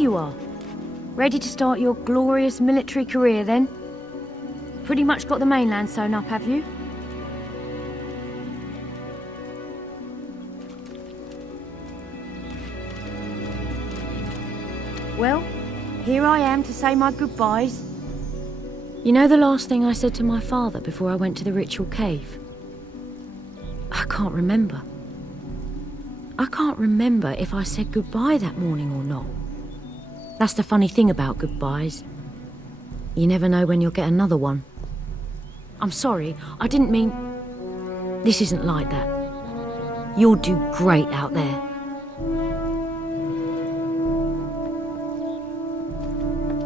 you are. Ready to start your glorious military career, then? Pretty much got the mainland sewn up, have you? Well, here I am to say my goodbyes. You know the last thing I said to my father before I went to the ritual cave? I can't remember. I can't remember if I said goodbye that morning or not. That's the funny thing about goodbyes. You never know when you'll get another one. I'm sorry, I didn't mean... This isn't like that. You'll do great out there.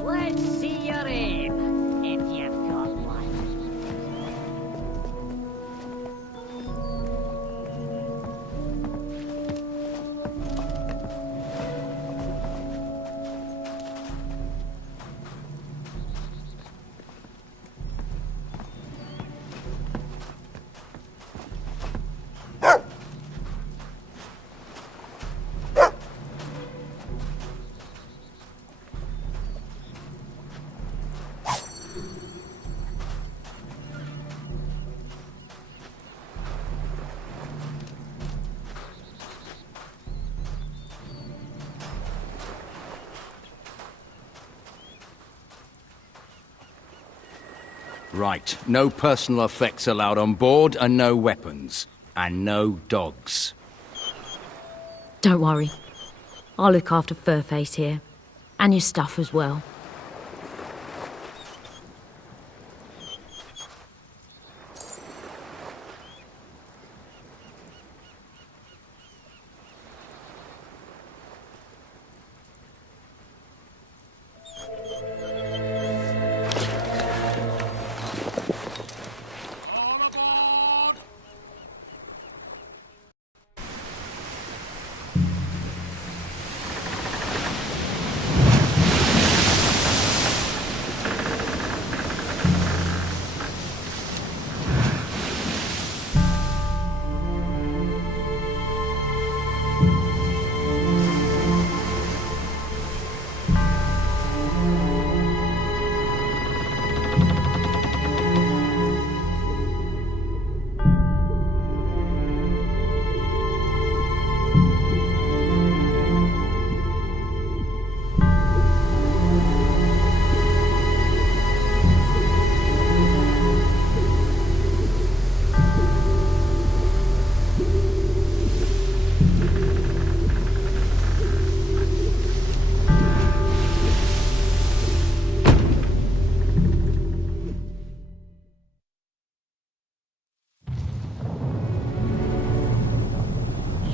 Let's see your aim, if you've got one. Right, no personal effects allowed on board, and no weapons. And no dogs. Don't worry. I'll look after Furface here. And your stuff as well.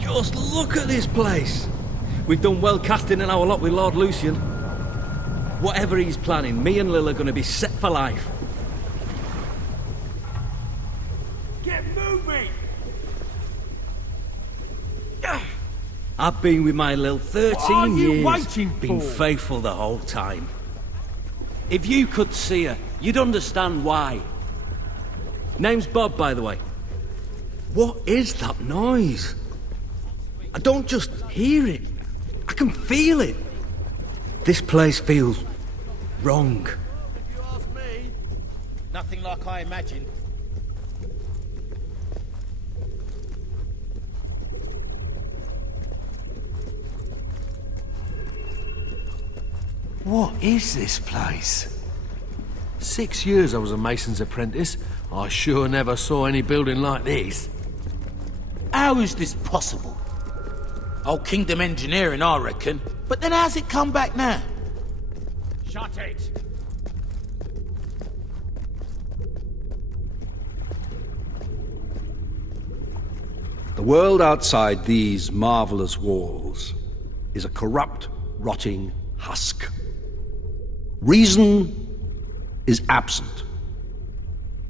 Just look at this place. We've done well casting in our lot with Lord Lucian. Whatever he's planning, me and Lil are going to be set for life. Get moving! I've been with my Lil 13 What are you years. waiting Been for? faithful the whole time. If you could see her, you'd understand why. Name's Bob, by the way. What is that noise? I don't just hear it. I can feel it. This place feels wrong. If you ask me, nothing like I imagined. What is this place? 6 years I was a mason's apprentice. I sure never saw any building like this. How is this possible? Old Kingdom engineering, I reckon. But then how's it come back now? Shut it! The world outside these marvelous walls is a corrupt, rotting husk. Reason is absent.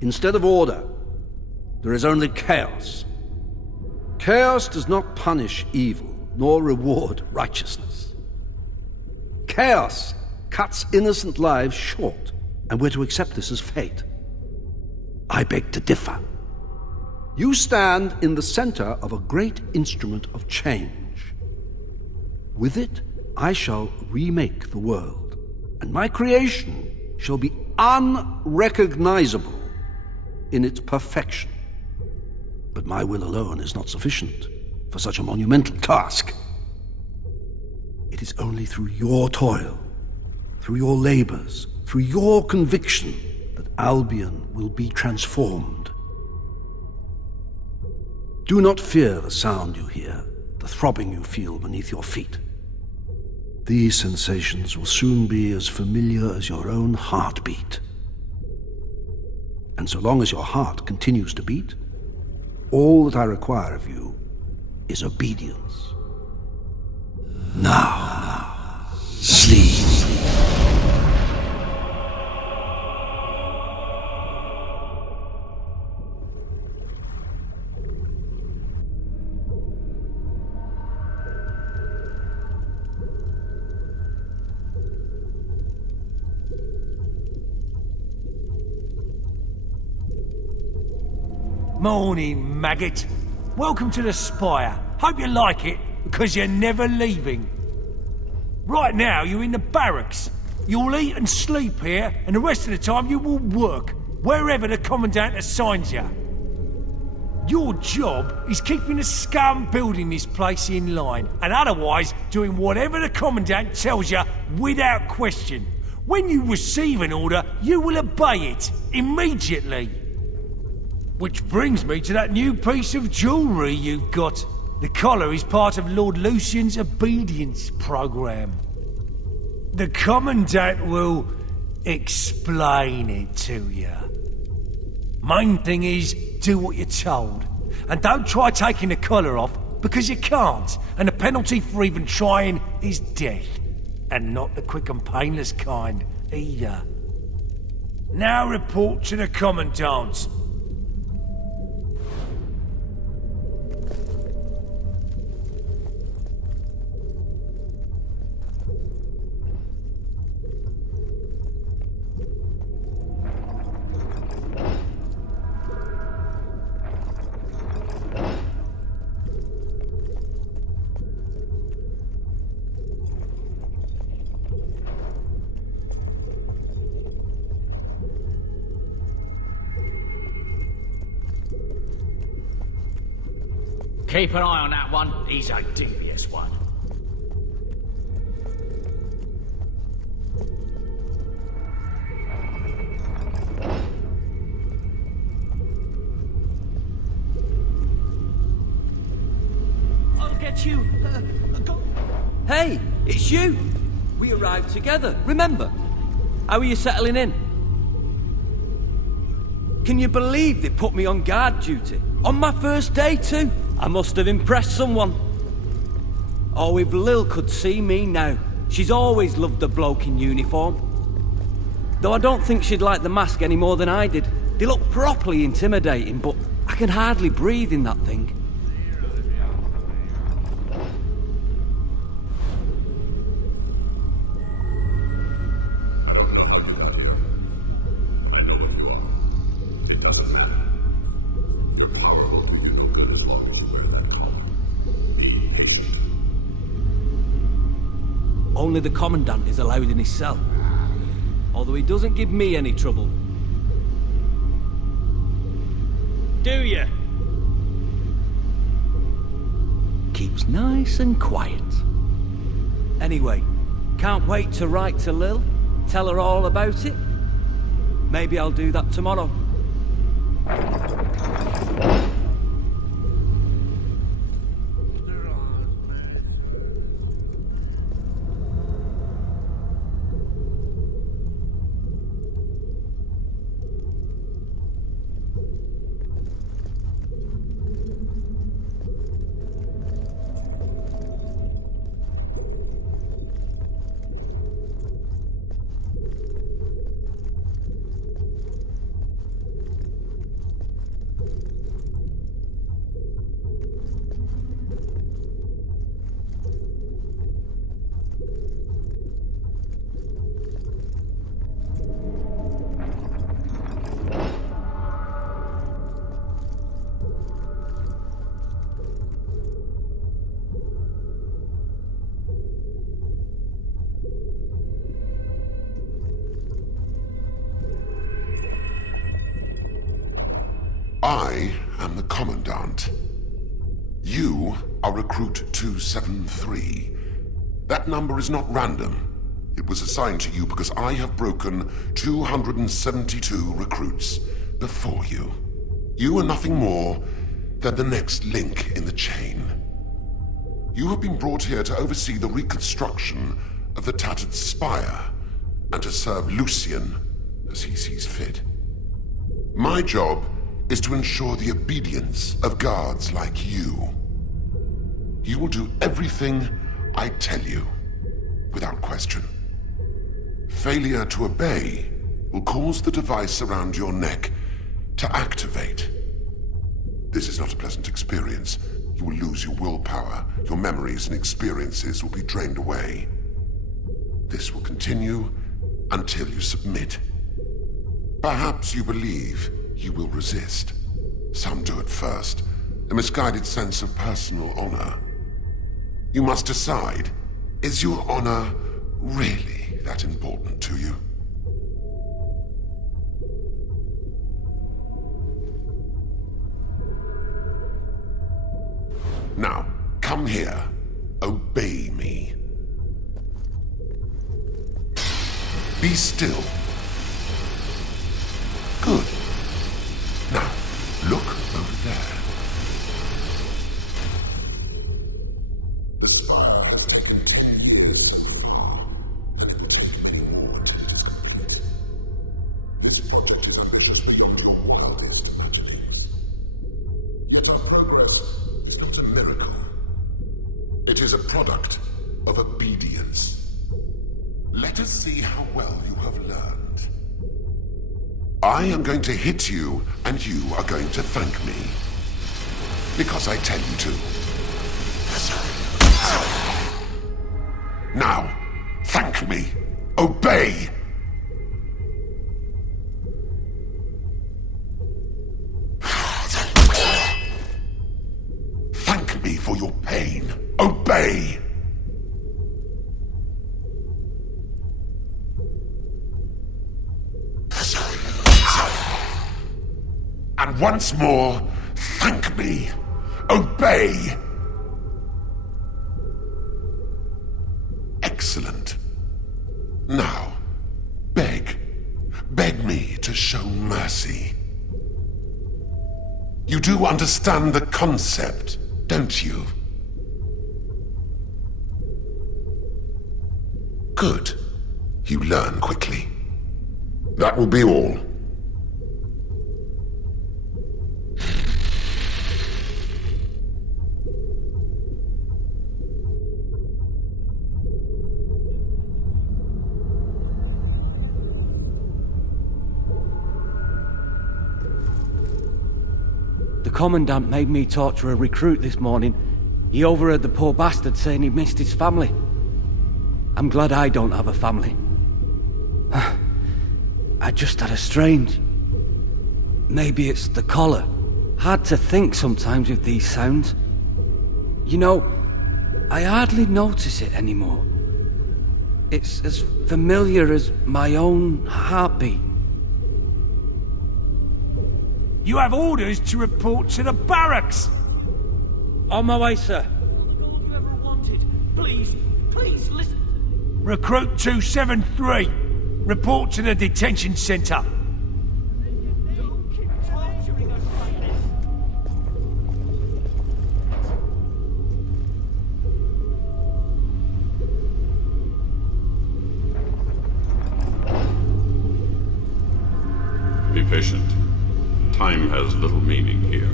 Instead of order, there is only chaos. Chaos does not punish evil, nor reward righteousness. Chaos cuts innocent lives short, and we're to accept this as fate. I beg to differ. You stand in the center of a great instrument of change. With it, I shall remake the world, and my creation shall be unrecognizable in its perfection. But my will alone is not sufficient for such a monumental task. It is only through your toil, through your labors, through your conviction, that Albion will be transformed. Do not fear the sound you hear, the throbbing you feel beneath your feet. These sensations will soon be as familiar as your own heartbeat. And so long as your heart continues to beat, all that I require of you is obedience. Now, sleep. Morning, maggot. Welcome to the Spire. Hope you like it, because you're never leaving. Right now, you're in the barracks. You'll eat and sleep here, and the rest of the time you will work, wherever the Commandant assigns you. Your job is keeping the scum building this place in line, and otherwise doing whatever the Commandant tells you without question. When you receive an order, you will obey it, immediately. Which brings me to that new piece of jewellery you've got. The collar is part of Lord Lucian's obedience program. The Commandant will explain it to you. Main thing is, do what you're told. And don't try taking the collar off, because you can't. And the penalty for even trying is death. And not the quick and painless kind, either. Now report to the Commandant. Keep an eye on that one. He's a devious one. I'll get you. Hey, it's you. We arrived together, remember? How are you settling in? Can you believe they put me on guard duty? On my first day too? I must have impressed someone. Oh, if Lil could see me now. She's always loved the bloke in uniform. Though I don't think she'd like the mask any more than I did. They look properly intimidating, but I can hardly breathe in that thing. Only the Commandant is allowed in his cell. Although he doesn't give me any trouble. Do you? Keeps nice and quiet. Anyway, can't wait to write to Lil, tell her all about it. Maybe I'll do that tomorrow. I am the Commandant. You are Recruit 273. That number is not random. It was assigned to you because I have broken 272 recruits before you. You are nothing more than the next link in the chain. You have been brought here to oversee the reconstruction of the tattered Spire and to serve Lucian as he sees fit. My job is to ensure the obedience of guards like you. You will do everything I tell you, without question. Failure to obey will cause the device around your neck to activate. This is not a pleasant experience. You will lose your willpower, your memories and experiences will be drained away. This will continue until you submit. Perhaps you believe you will resist. Some do at first, a misguided sense of personal honor. You must decide, is your honor really that important to you? Now, come here. Obey me. Be still. Good. Now, look over there. The Spire has taken 10 years. This project is ambitious beyond your wildest imaginings. Yet our progress is not a miracle. It is a product of obedience. Let us see how well you have learned. I am going to hit you, and you are going to thank me. Because I tell you to. Now, thank me. Obey! Thank me for your pain. Obey! And once more, thank me. Obey! Excellent. Now, beg me to show mercy. You do understand the concept, don't you? Good. You learn quickly. That will be all. The Commandant made me torture a recruit this morning. He overheard the poor bastard saying he missed his family. I'm glad I don't have a family. I just had a strange... Maybe it's the collar. Hard to think sometimes with these sounds. You know, I hardly notice it anymore. It's as familiar as my own heartbeat. You have orders to report to the barracks! On my way, sir. All you ever wanted. Please listen. Recruit 273. Report to the detention center. Don't keep torturing us like this. Be patient. Time has little meaning here.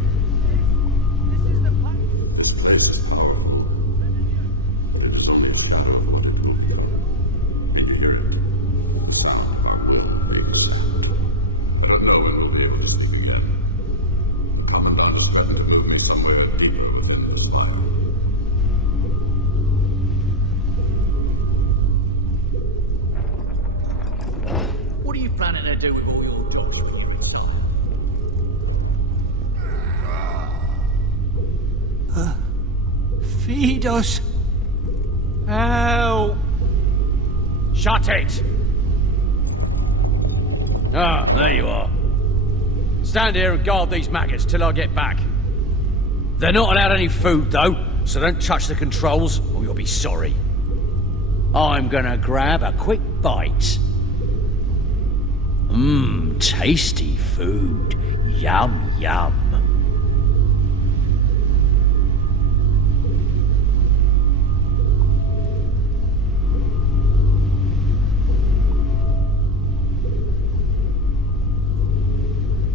What are you planning to do with all your jobs? Feed us. Help. Shut it! Ah, there you are. Stand here and guard these maggots till I get back. They're not allowed any food, though, so don't touch the controls, or you'll be sorry. I'm gonna grab a quick bite. Mmm, tasty food. Yum, yum.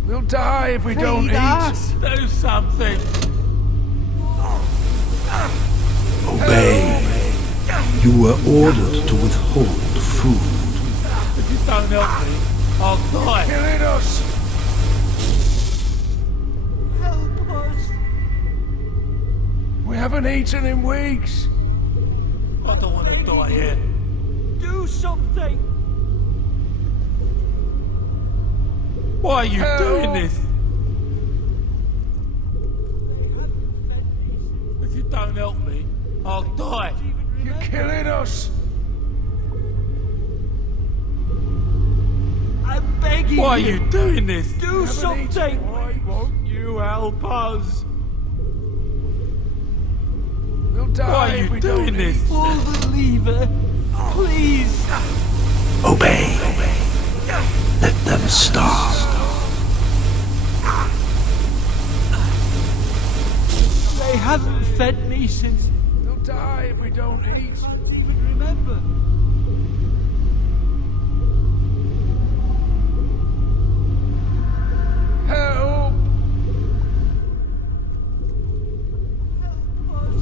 We'll die if we don't Feed eat. us. Do something. Obey. You were ordered to withhold food. If you don't help me, I'll die. Killing us! Help us. We haven't eaten in weeks. I don't want to die here. Do something. Why are you Help. doing this? If you don't help me, I'll die. You're killing us. I'm begging you. Why are you doing this? Do Haven't something. eaten. Why won't you help us? We'll die Why are if you we doing don't this? eat. Pull the lever, please. Obey. Let them starve. They haven't fed me since. We'll die if we don't eat. I can't even remember. Help! Help us.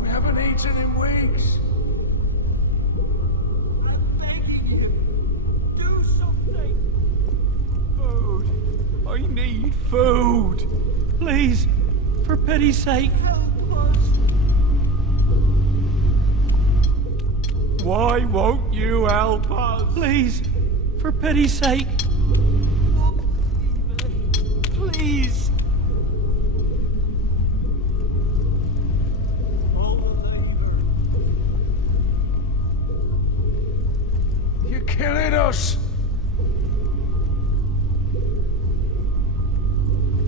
We haven't eaten in weeks. I'm begging you. Do something. Food. I need food. Please, for pity's sake. Help us. Why won't you help us? Please, for pity's sake. Please. You're killing us.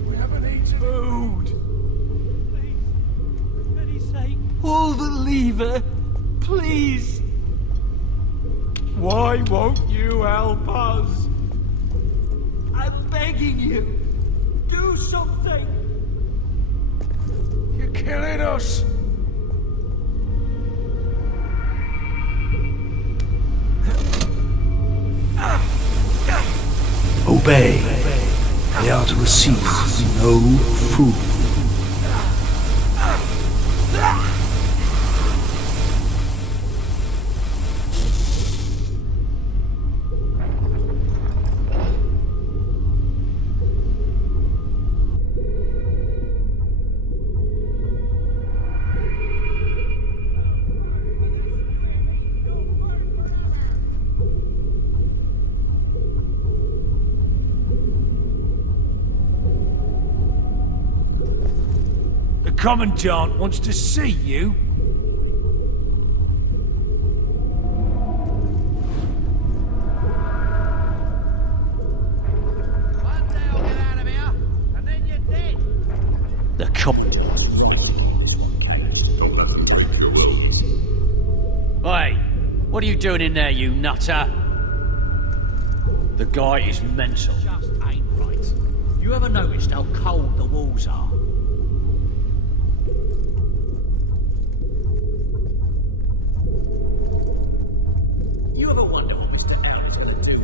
We haven't eaten Food. Please, for pity's sake. Pull the lever, please. Why won't you help us? I'm begging you. Do something. You're killing us. Obey. They are to receive no food. The Commandant wants to see you. One day I'll get out of here, and then you're dead. The cop. Don't let them break your will. Hey, what are you doing in there, you nutter? The guy is mental. Just ain't right. You ever noticed how cold the walls are? You ever wonder what Mr. L is gonna do?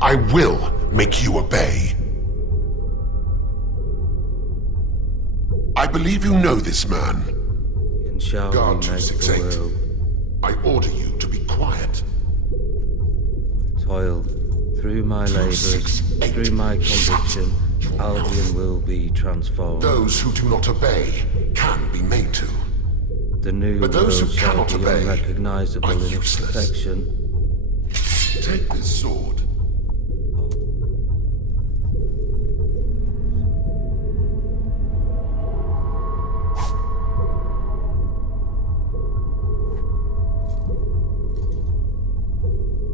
I will make you obey. I believe you know this man. And shall Guard we make the 268. world I order you to be quiet. toil Through my labours, through my conviction, Albion will be transformed. Those who do not obey can be made to. The new But those who world cannot shall be obey unrecognisable are in its useless. perfection. Take this sword.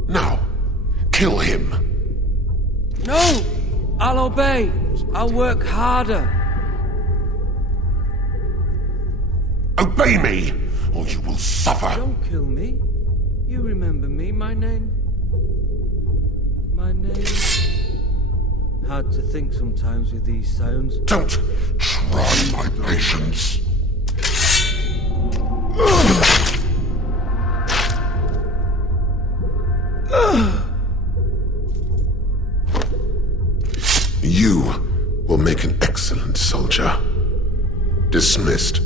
Now, kill him. No! I'll obey. I'll work harder. Obey me, or you will suffer. Don't kill me. You remember me, my name? My name? Hard to think sometimes with these sounds. Don't try my patience. You will make an excellent soldier. Dismissed.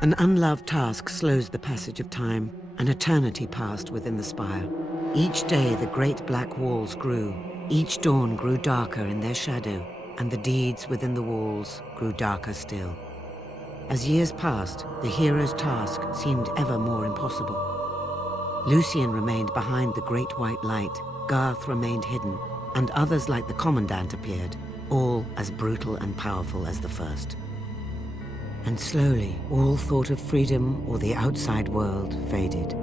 An unloved task slows the passage of time. An eternity passed within the Spire. Each day the great black walls grew. Each dawn grew darker in their shadow, and the deeds within the walls grew darker still. As years passed, the hero's task seemed ever more impossible. Lucian remained behind the great white light, Garth remained hidden, and others like the Commandant appeared, all as brutal and powerful as the first. And slowly, all thought of freedom or the outside world faded.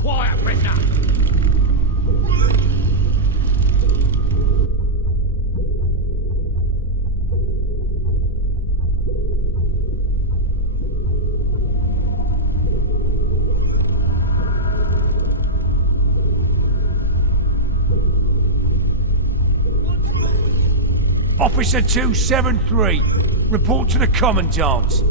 Quiet, prisoner! Officer 273, report to the Commandant.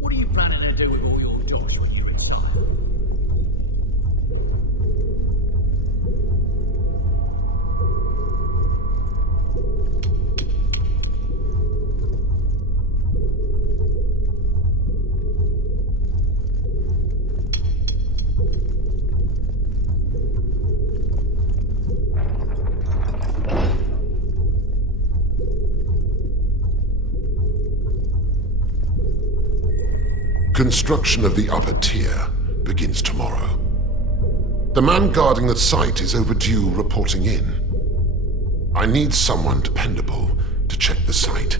What are you planning to do with all your dosh when you're inside? Construction of the upper tier begins tomorrow. The man guarding the site is overdue reporting in. I need someone dependable to check the site.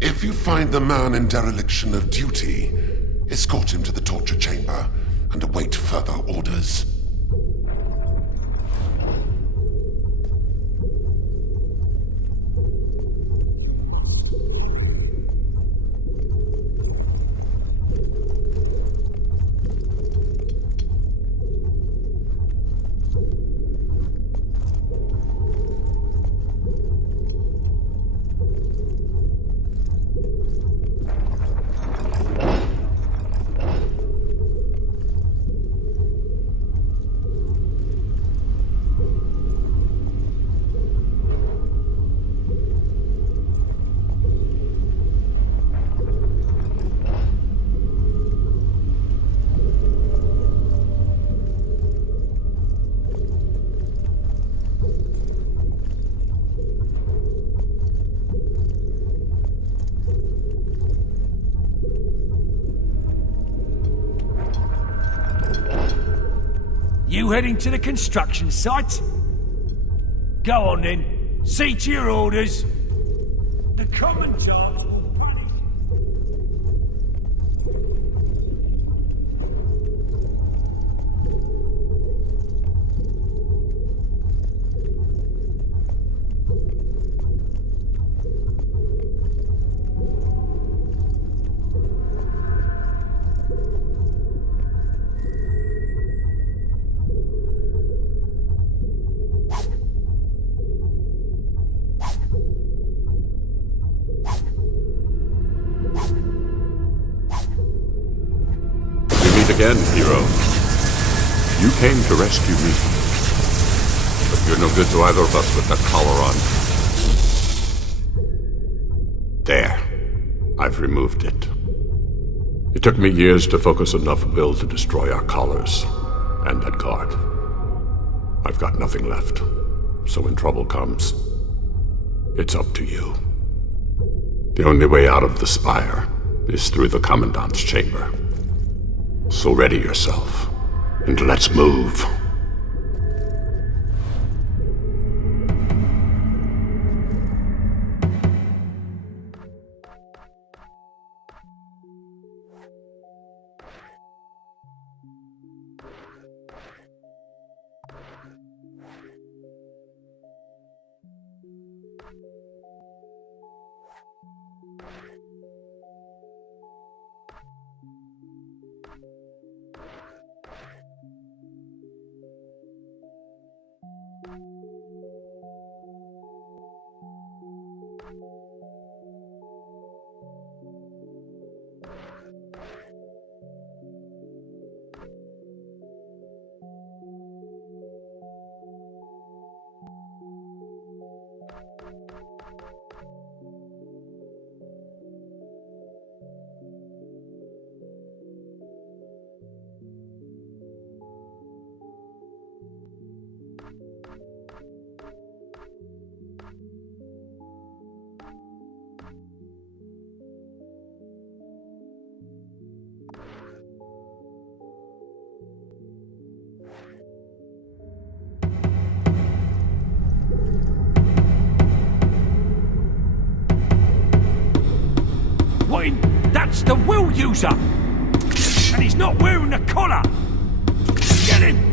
If you find the man in dereliction of duty, escort him to the torture chamber and await further orders. You heading to the construction site? Go on then. See to your orders. The Commandant Again, hero. You came to rescue me. But you're no good to either of us with that collar on. There. I've removed it. It took me years to focus enough will to destroy our collars and that guard. I've got nothing left. So when trouble comes, it's up to you. The only way out of the Spire is through the Commandant's chamber. So ready yourself, and let's move. That's the will user! And he's not wearing a collar! Get him!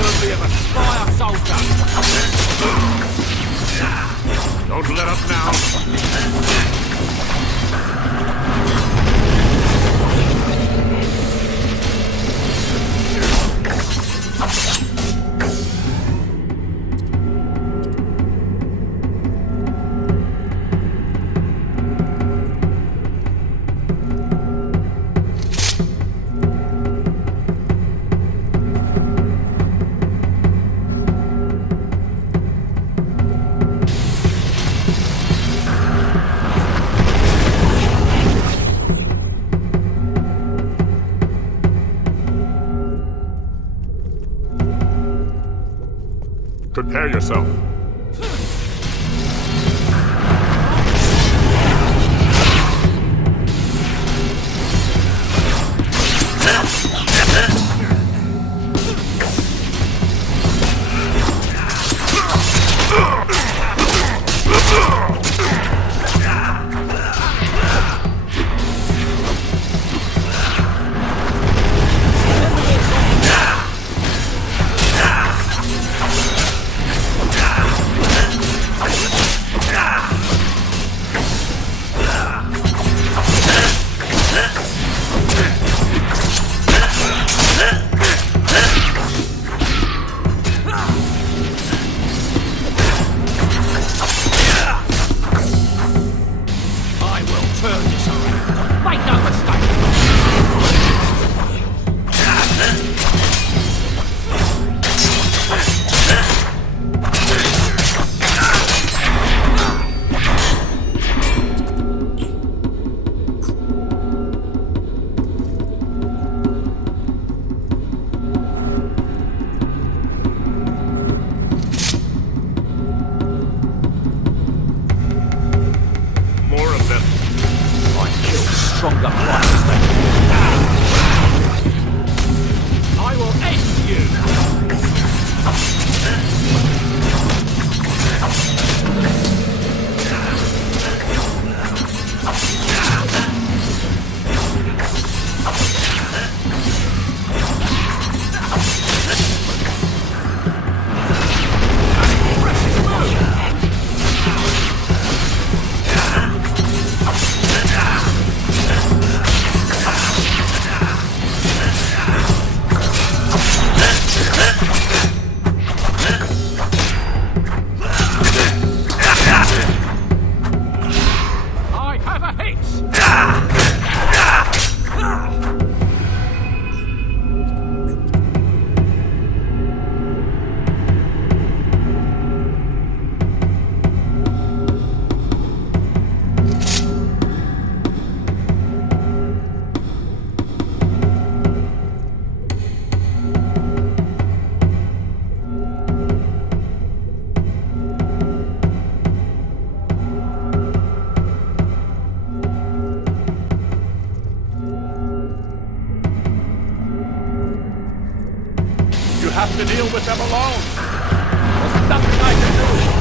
unworthy of a Spire soldier! Don't let up now! Prepare yourself. Stronger fighters than I will end you! You have to deal with them alone. There's nothing I can do.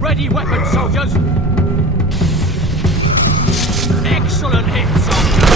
Ready weapons, soldiers! Excellent hit, soldiers!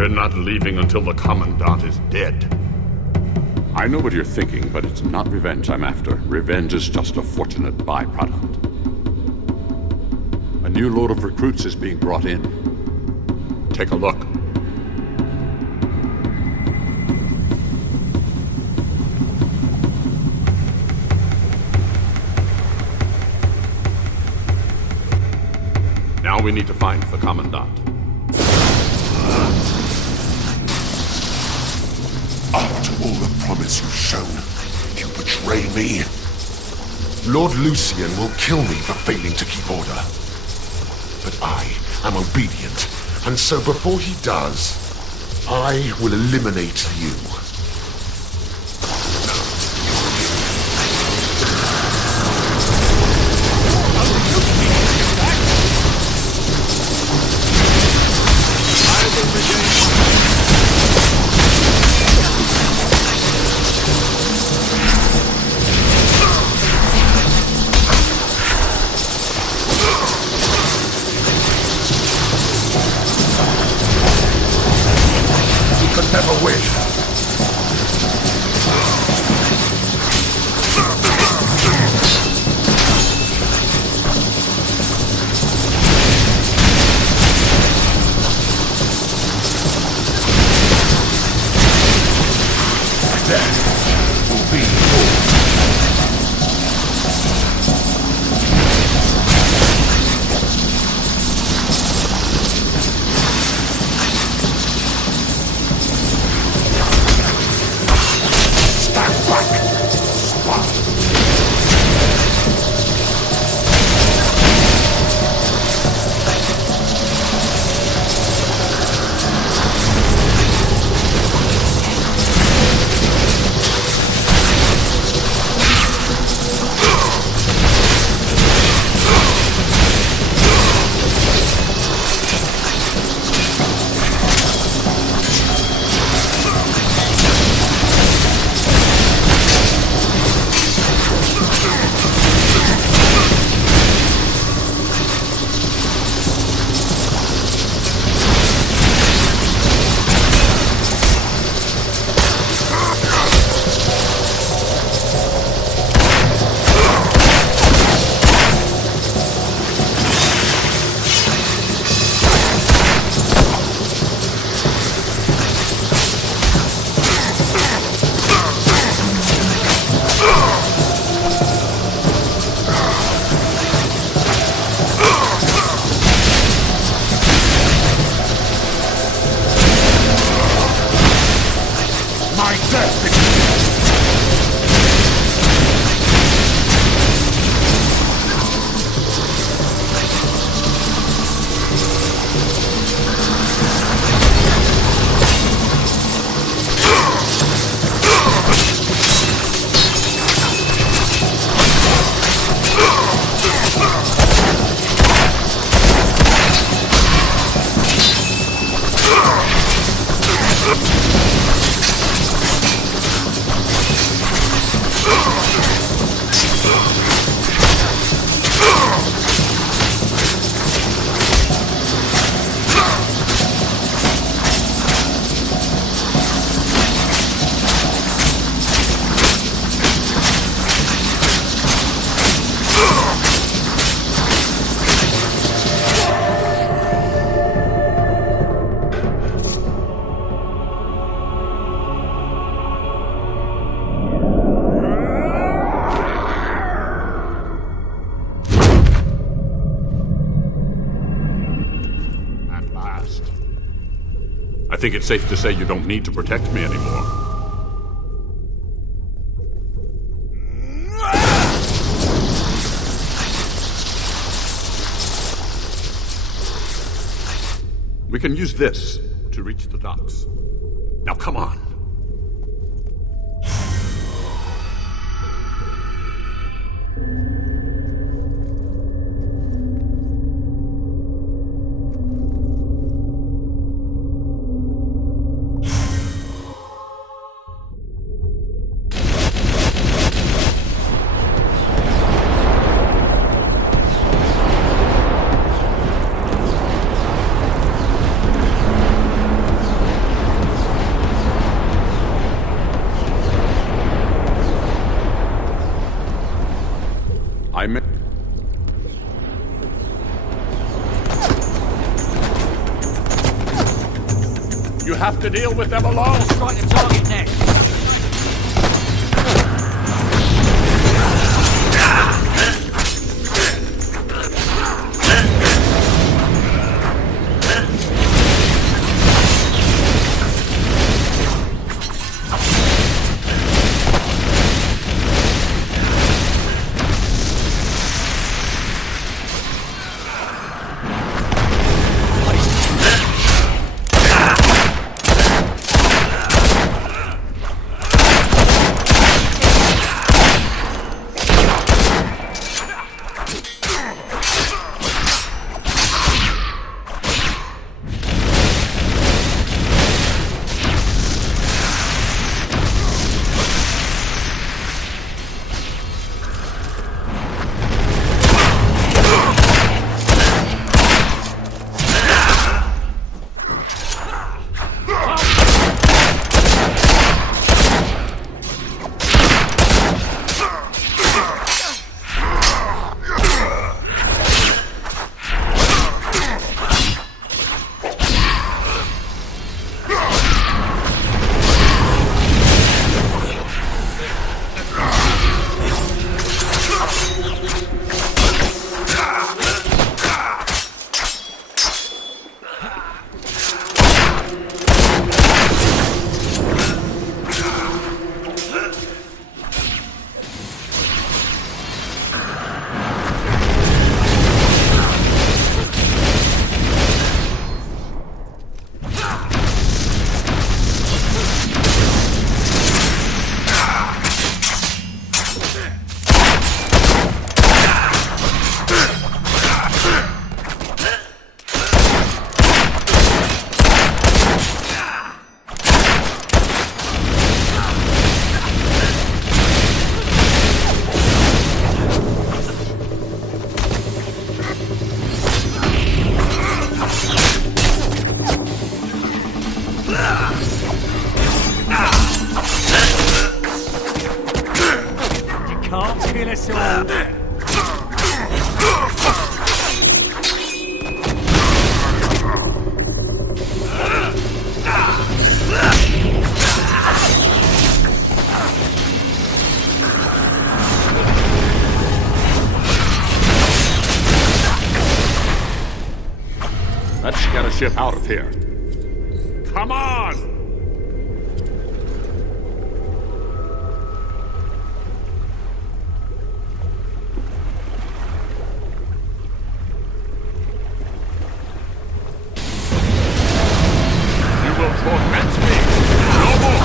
We're not leaving until the Commandant is dead. I know what you're thinking, but it's not revenge I'm after. Revenge is just a fortunate byproduct. A new load of recruits is being brought in. Take a look. Now we need to find the Commandant. After all the promise you've shown, you betray me. Lord Lucian will kill me for failing to keep order. But I am obedient, and so before he does, I will eliminate you. Never win. That will be all. I think it's safe to say you don't need to protect me anymore. We can use this to reach the docks. Now come on. You have to deal with them alone. Strike the target next. Let's get a ship out of here. Come on! You will torment me! No more!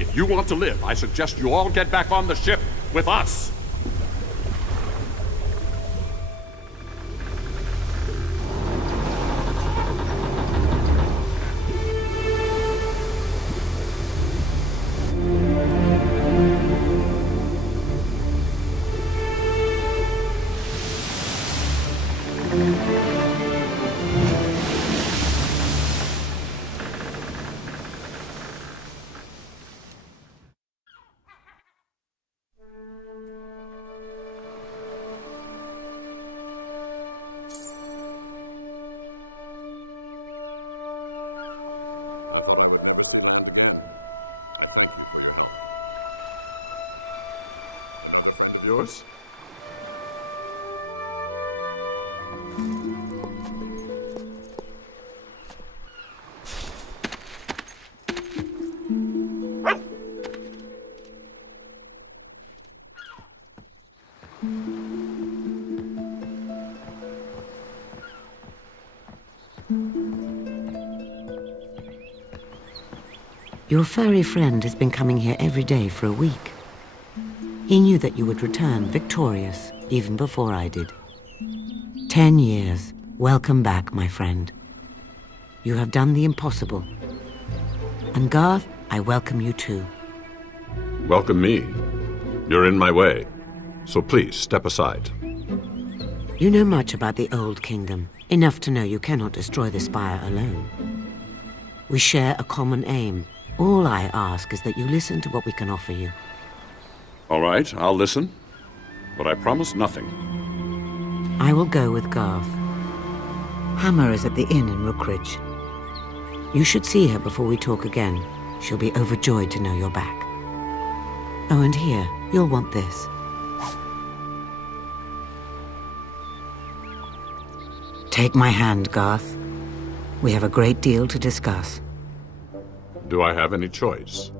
If you want to live, I suggest you all get back on the ship with us. Yours? Your furry friend has been coming here every day for a week. He knew that you would return victorious, even before I did. 10 years. Welcome back, my friend. You have done the impossible. And Garth, I welcome you too. Welcome me. You're in my way, so please step aside. You know much about the Old Kingdom, enough to know you cannot destroy the Spire alone. We share a common aim. All I ask is that you listen to what we can offer you. All right, I'll listen, but I promise nothing. I will go with Garth. Hammer is at the inn in Rookridge. You should see her before we talk again. She'll be overjoyed to know you're back. Oh, and here, you'll want this. Take my hand, Garth. We have a great deal to discuss. Do I have any choice?